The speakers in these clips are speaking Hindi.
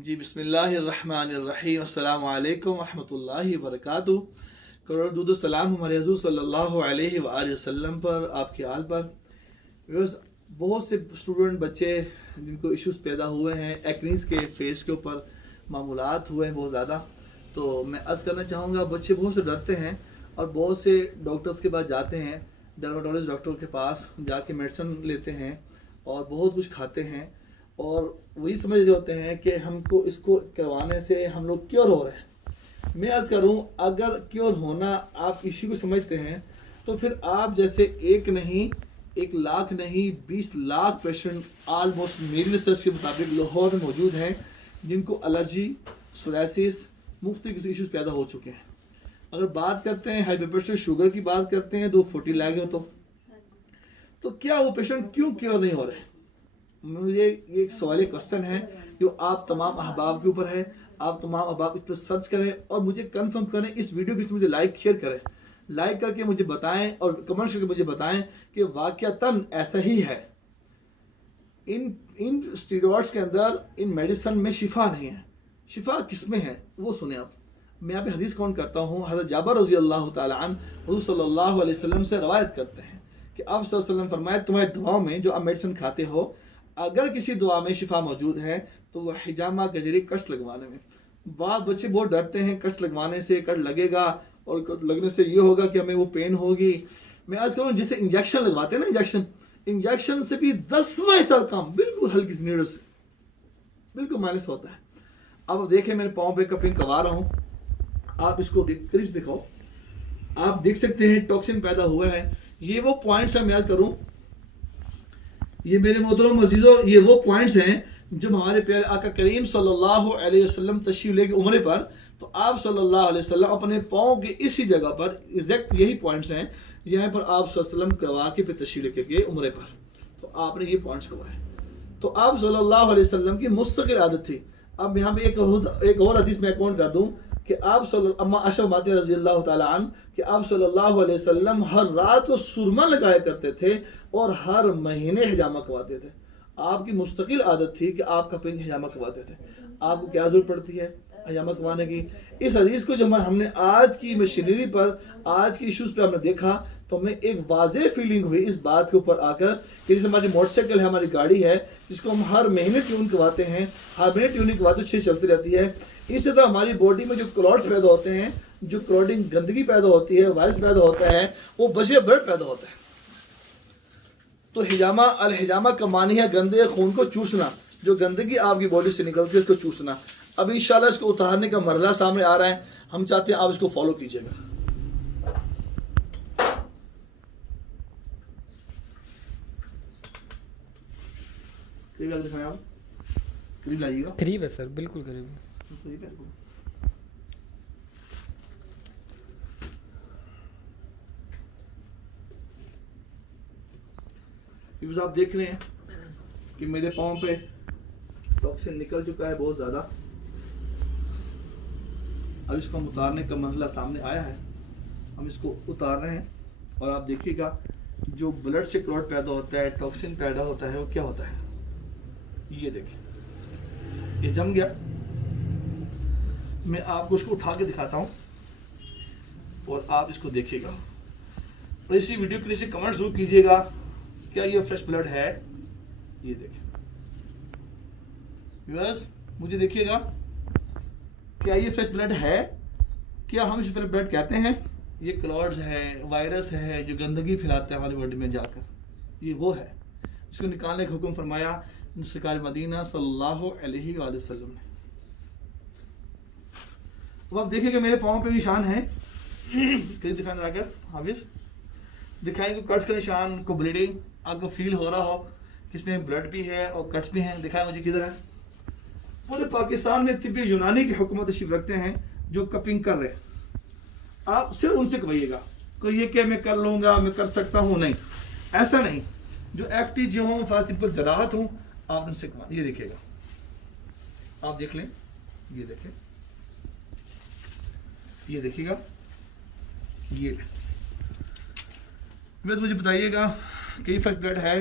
जी बिस्मिल्लाहिर्रहमानिर्रहीम अस्सलामु अलैकुम रहमतुल्लाहि व बरकातुहू। करोड़ दूध सलाम हमारे हज़ूर सल्लल्लाहु अलैहि वसल्लम पर, आपके आल पर। बहुत से स्टूडेंट बच्चे जिनको इश्यूज़ पैदा हुए हैं, एक्नीज़ के फेस के ऊपर मामूलात हुए हैं बहुत ज़्यादा, तो मैं अर्ज़ करना चाहूँगा बच्चे बहुत से डरते हैं और बहुत से डॉक्टर्स के पास जाते हैं, डर्माटोलॉजिस्ट डॉक्टर के पास जाके मेडिसिन लेते हैं और बहुत कुछ खाते हैं और वही समझ रहे होते हैं कि हमको इसको करवाने से हम लोग क्योर हो रहे हैं। मैं अर्ज़ करूं, अगर क्योर होना आप इश्यू को समझते हैं तो फिर आप जैसे एक नहीं, 1 लाख नहीं, 20 लाख पेशेंट ऑलमोस्ट मेरी रिसर्च के मुताबिक लाहौर में मौजूद हैं जिनको एलर्जी, सोरासिस, मुख्तलिफ किसी इश्यूज़ पैदा हो चुके हैं। अगर बात करते हैं हाई ब्लड प्रेशर, शुगर की बात करते हैं, 240 लाख हो तो क्या वो पेशेंट क्यों क्योर नहीं हो रहे? मुझे ये एक सवाल क्वेश्चन है जो आप तमाम अहबाब के ऊपर है। आप तमाम अहबाब इस पर सर्च करें और मुझे कंफर्म करें। इस वीडियो के मुझे लाइक शेयर करें, लाइक करके मुझे बताएं और कमेंट करके मुझे बताएं कि वाकयातन ऐसा ही है। इन स्टेरॉइड्स के अंदर, इन मेडिसिन में शिफा नहीं है। शिफा किसमें है वो सुने आप। मैं यहाँ पे हदीस काउंट करता हूँ। हज़रत जाबर रज़ी अल्लाह तआला अन्हु हुज़ूर सल्लल्लाहु अलैहि वसल्लम से रवायत करते हैं कि आप सल्लल्लाहु अलैहि वसल्लम फरमाए, तुम्हारी दुआओं में जो आप मेडिसिन खाते हो, अगर किसी दुआ में शिफा मौजूद है तो वह हिजामा गजरी कष्ट लगवाने में। बाद बच्चे बहुत डरते हैं कष्ट लगवाने से, कष्ट लगेगा और कष्ट लगने से ये होगा कि हमें वो पेन होगी। मैं आज करूँ जिसे इंजेक्शन लगवाते हैं ना, इंजेक्शन से भी 10वां हिस्सा काम बिल्कुल हल्की सी नीडल से बिल्कुल माइनस होता है। अब देखें, मैंने पाँव पे कपिंग करवा रहा हूँ, आप इसको करीब दिखाओ। आप देख सकते हैं टॉक्सिन पैदा हुआ है। ये वो पॉइंट्स है, मैं आज करूँ, ये मेरे मोहतरम अज़ीज़ों, ये वो पॉइंट्स हैं जब हमारे प्यारे आका करीम सल्लल्लाहु अलैहि वसल्लम तशरीफ लेके उम्रे पर, तो आप सल्लल्लाहु अलैहि वसल्लम अपने पाँव के इसी जगह पर, एग्जैक्ट यही पॉइंट्स हैं यहाँ पर आप सल्लल्लाहु अलैहि वसल्लम करवा के फिर तशरीफ लेके गए उम्रे पर, तो आपने ये पॉइंट्स करवाए। तो आप सल्लल्लाहु अलैहि वसल्लम की मुस्तकिल आदत थी। अब यहाँ पे एक और हदीस मैं काउंट कर दूँ कि आप अम्मा आयशा रज़ी अल्लाह तआला अन्हा कि आप सल्लल्लाहु अलैहि वसल्लम हर रात को सुरमा लगाया करते थे और हर महीने हिजामा करवाते थे। आपकी मुस्तकिल आदत थी कि आप कपिंग हिजामा करवाते थे। आपको क्या जरूरत पड़ती है हिजामा करवाने की? इस हदीस को जब हमने आज की मशीनरी पर, आज की इश्यूज़ पे हमने देखा तो हमें एक वाज़ेह फीलिंग हुई इस बात के ऊपर आकर कि जैसे हमारी मोटरसाइकिल है, हमारी गाड़ी है, जिसको हम हर महीने ट्यून करवाते हैं, हर महीने ट्यूनिंग करवाते अच्छी चलती रहती है। इसी तरह हमारी बॉडी में जो क्लॉट्स पैदा होते हैं, जो क्लॉटिंग गंदगी पैदा होती है, वायरस पैदा होता है, वो बचे ब्लड पैदा होता है। तो हिजामा, अल हिजामा का मानी है गंदे खून को चूसना, जो गंदगी आपकी बॉडी से निकलती है उसको चूसना। अब इंशाल्लाह इसको उतारने का मरला सामने आ रहा है, हम चाहते हैं आप इसको फॉलो कीजिएगा। आप करीब लाइएगा। करीब है सर, बिल्कुल करीब है। आप देख रहे हैं कि मेरे पाँव पे टॉक्सिन निकल चुका है बहुत ज़्यादा। अब इसको हम उतारने का मसला सामने आया है, हम इसको उतार रहे हैं और आप देखिएगा जो ब्लड से क्लॉट पैदा होता है, टॉक्सिन पैदा होता है, वो क्या होता है ये देखिए, ये जम गया। मैं आपको उसको उठा के दिखाता हूँ और आप इसको देखिएगा और इसी वीडियो के नीचे कमेंट जरूर कीजिएगा क्या ये फ्रेश ब्लड है। ये देखिए व्यूअर्स, मुझे देखिएगा, क्या ये फ्रेश ब्लड है? क्या हम इसे फ्रेश ब्लड कहते हैं? ये क्लॉट्स है, वायरस है जो गंदगी फैलाता है हमारी बॉडी में जाकर, ये वो है। इसको निकालने का हुक्म फरमाया सरकार मदीना सल्लल्लाहु अलैहि वसल्लम ने। अब आप देखिएगा मेरे पाँव पे निशान है, कहीं दिखाने आकर हाफिज दिखाएंगे कट्स का निशान, को ब्लीडिंग आपको फील हो रहा हो कि इसमें ब्लड भी है और कट्स भी हैं। दिखाएं मुझे किधर है। पूरे पाकिस्तान में तिब्बी यूनानी की हुकूमत तशरीफ रखते हैं जो कपिंग कर रहे हैं, आप सिर्फ उनसे करवाइएगा। कोई ये क्या मैं कर लूँगा, मैं कर सकता हूँ, नहीं, ऐसा नहीं। जो FT जो हूँ, फासिल जराहत हूँ, आप उनसे करवा। ये देखिएगा, आप देख लें, ये देखें, ये देखिएगा, ये मुझे बताइएगा कि फ्रेश ब्लड है।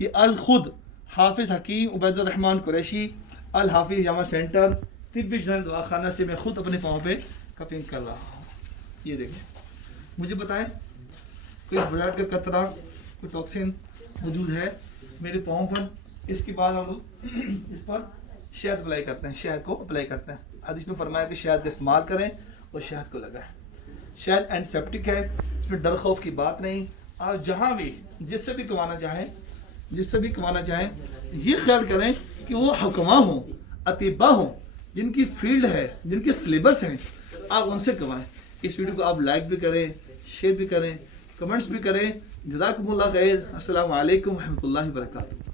ये अल खुद हाफिज हकीम उबैदुर रहमान कुरैशी अल हाफिज जामा सेंटर तिब्बी जनरल दवाखाना से मैं खुद अपने पाँव पे कपिंग कर रहा हूँ। ये देखिए, मुझे बताएं कोई ब्लड का कतरा, कोई टॉक्सिन मौजूद है मेरे पाँव पर। इसके बाद हम लोग इस पर शहद अप्लाई करते हैं, शहद को अप्लाई करते हैं। हदीस में फरमाया कि शहद का इस्तेमाल करें और शहद को लगाएं। शहद एंटीसेप्टिक है, इसमें डर खौफ की बात नहीं। आप जहाँ भी जिससे भी कमाना चाहें ये ख्याल करें कि वो हुक्मा हों, अतीबा हों, जिनकी फील्ड है, जिनके सिलेबस हैं, आप उनसे कमाएं। इस वीडियो को आप लाइक भी करें, शेयर भी करें, कमेंट्स भी करें। जज़ाकुमुल्लाह खैर। अस्सलामु अलैकुम रहमतुल्लाहि व बरकातुहू।